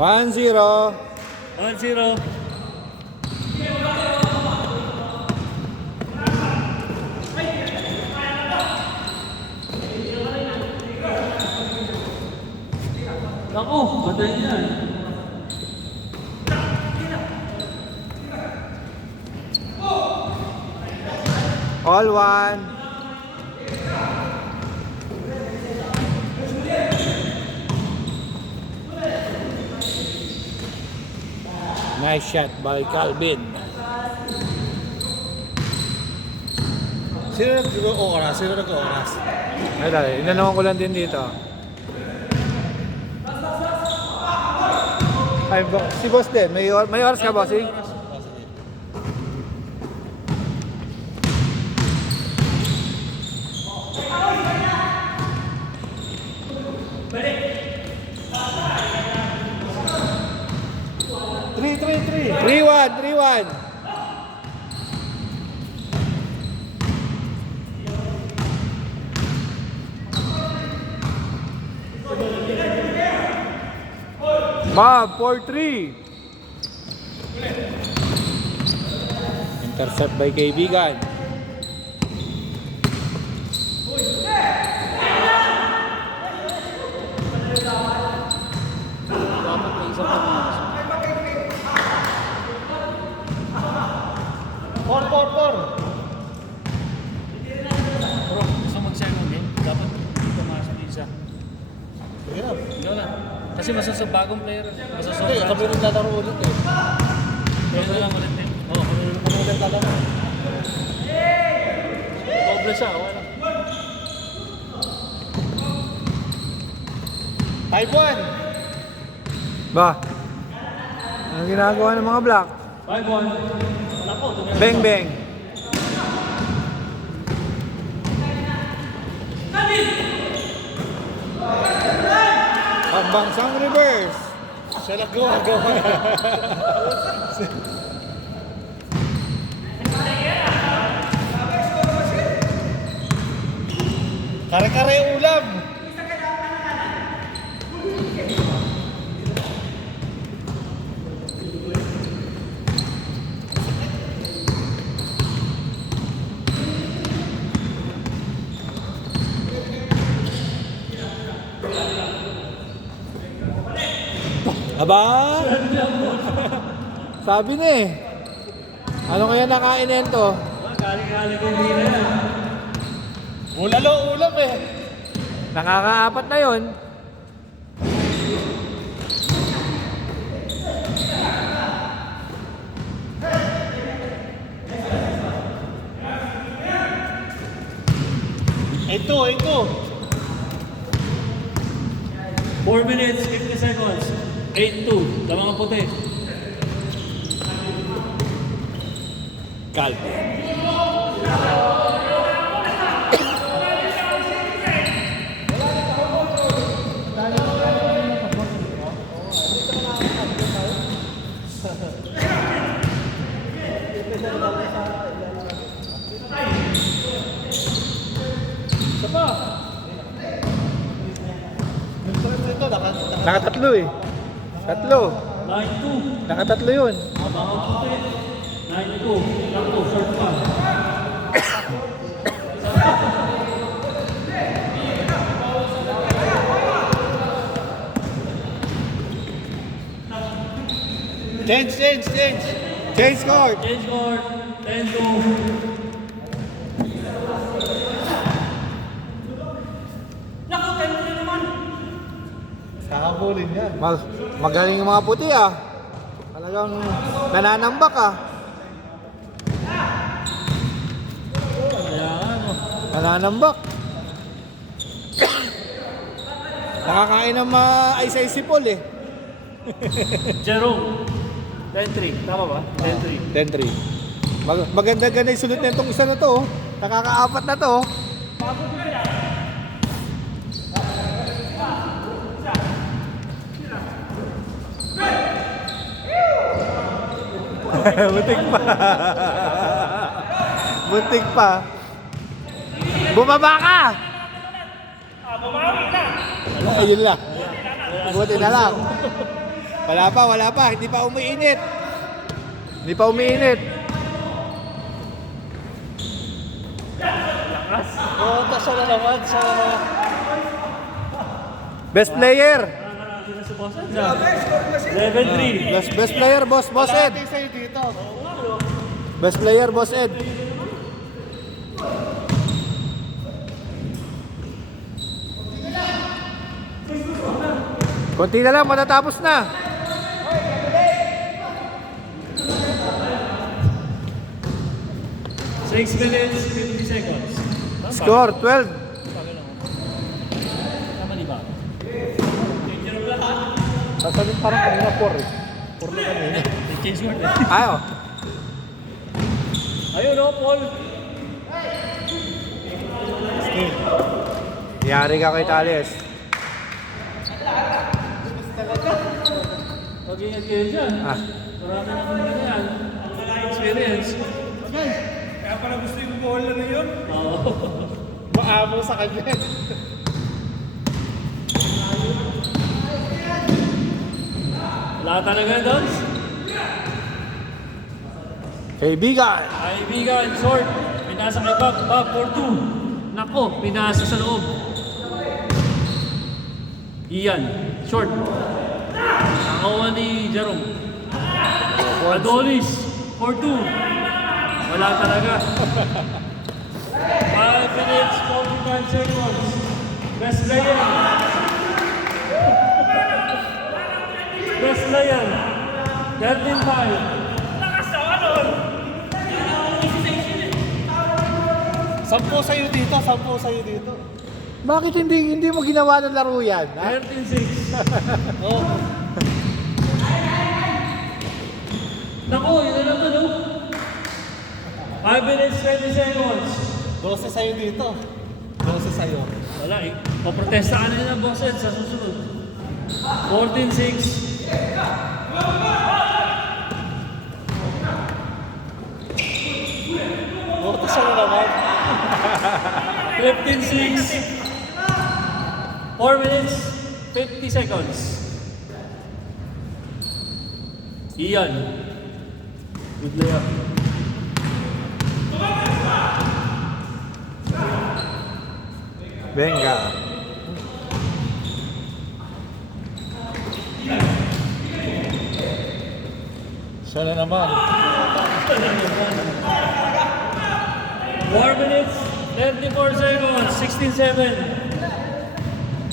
1-0. 1-0. Naku, patay niya. All one. Nice shot by Calvin. Sino nag-oras? Sino nag-oras? Ay, dali. Inanawan ko lang din dito. Ay, si boss din. May oras ka, bossing? Three. 3-1. Bob, 4-3. Intercept by kaibigan. Four. Bro, gusto mag-second game? Dapat hindi pumasok yung isa. Sige na. Ikaw na. Kasi bagong player. Hindi, kami rin lalaro ulit eh. Kaya na lang ulit din. Oo, Kami ulit lalaro. Pobre siya. Wala. 5-1. Ba? Ano ginagawa ng mga black? 5-1. Bang bang. Pambansang reverse. Siya nagawa. Kare-kare ulam. Aba? Sabi na eh. Ano kaya nakain nito? Galing-galing kong hina yan. Bulalo ulam eh. Nakakaapat na yon. Ito. 4 minutes, 50 seconds. 8-2. Damang ang puti. Calvin. Nakatatlo eh. Tatlo. 9-2. Nakatatlo yun. Damang ang puti. 9-2. Tatlo, short pa. Change. Change court. Change court. 10-2. Kakabulin yan. Magaling yung mga puti ah. Talagang nananambak ah. Ayan. Nananambak. Nakakain ng ice Paul eh. Jerome. 10-3. Tama ba? 10-3. 10-3. Maganda-ganda yung sulit na itong isa na to. Nakakaapat na to. Butik pa. Butik pa. Bumaba ka! Bumawi ka! Ayun lang. Buti na lang. Wala pa. Hindi pa umiinit. Hindi pa umiinit. Oo, siya na naman. Siya na naman. Best player. Nakakarating na si Bossed. 11-3. Best player, Boss Ed. Kalahati sa'yo dito. Best player, Boss Ed. Konti na lang, matatapos na. Six minutes, 50 seconds. Score, 12. Tama di ba? Sasabihin parang kanina 4 eh. 4 na kanina. Change word eh. Ayaw. Ayun o, Paul. Yari ka kay Tales. Mag-ingat kayo dyan. Ah. Marami na kung ano yan. Experience. Kaya pala gusto yung bola na yun. Oo. Maamo sa kanya. Wala talaga doon. Kaibigan. Kaibigan, short. Pinasa kay Bob. Bob, 4-2. Nako, pinasa sa loob. Ian, short. Nakawa ni Jerome. Adolis, 4-2. Wala talaga. 5 minutes, 45 seconds. Best player. Best player. 13-5. Sampo sa'yo dito. Bakit hindi mo ginawa ng laro yan? Ha? 13-6. Oo. Naku, yun na lang to, no? 5 minutes, 20 seconds. 12 sa'yo dito. 12 sa'yo. Wala eh. Paprotesta ka na yun ang Bossed sa susunod. 14-6. Oo, siya na naman. 15-6. 4 minutes, 50 seconds. Ian. Good layup. Venga. Siya na naman. 4 minutes, 34 seconds. 16-7.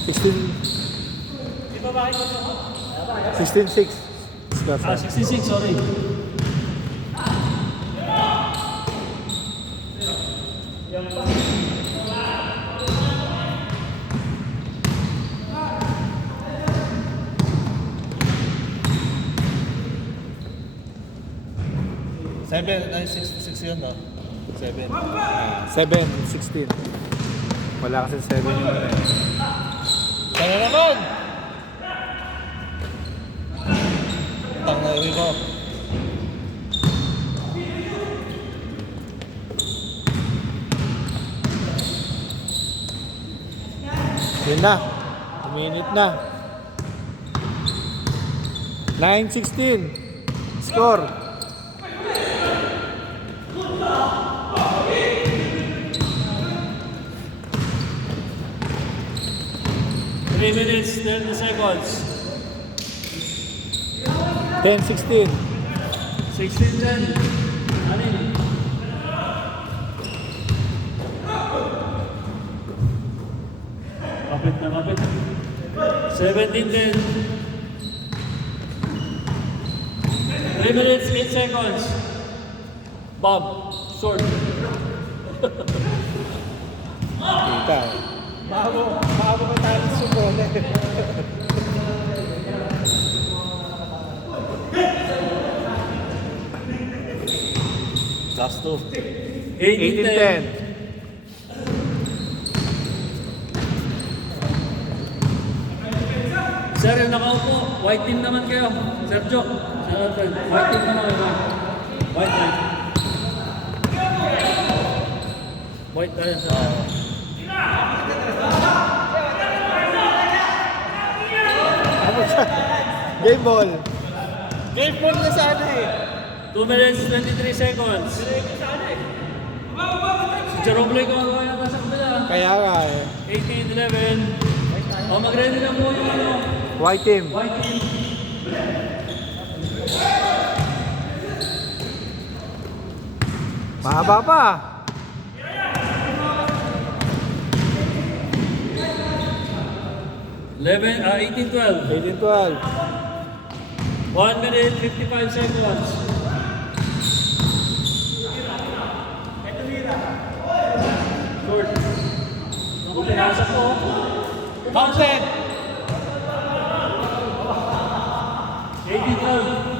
16-6. Ah, 66, sorry. Seven, 66 yun, no? 7. 7-16. Wala kasi 7 yung ano eh. Siya na naman! Tang na rin ko. Yun na. Uminit na. 9-16. Score. Three minutes, 30 seconds. 10-16. 16-10. Anin? Kapit na kapit. 17-10. 3 minutes, 8 seconds. Bob, short. Kita eh. Maamo ka tayo sa bola. Last two. 18-10. 18-10. Sir, yung nakaupo, white team naman kayo. Sergio, white team naman kayo. White team. White tayo sa... Game ball. Game ball na sana eh. 2 minutes, 23 seconds. Si Jerome ko ang kaya nasa kabila. Kaya nga eh. 18-11. O, mag-ready na po yung ano. White team. White team. Mahaba pa. Eleven, 18-12. 18-12. 1 minute, 55 seconds. Short. Pinasa po. Thompson! 18-12.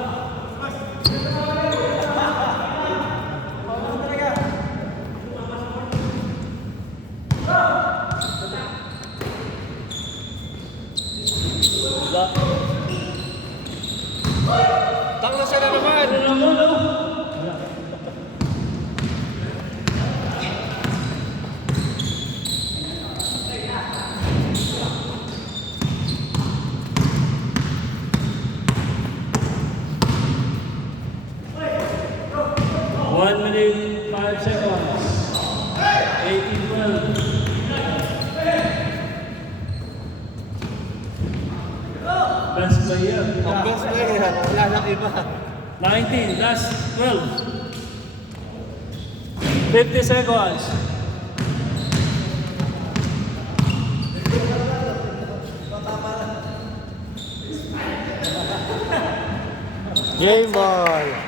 Tangla siya na naman! Ano naman, no? One minute, 5 seconds. 18-12. Best player. Ang best player, wala nang iba. 19, last 12. 50 seconds. Game ball.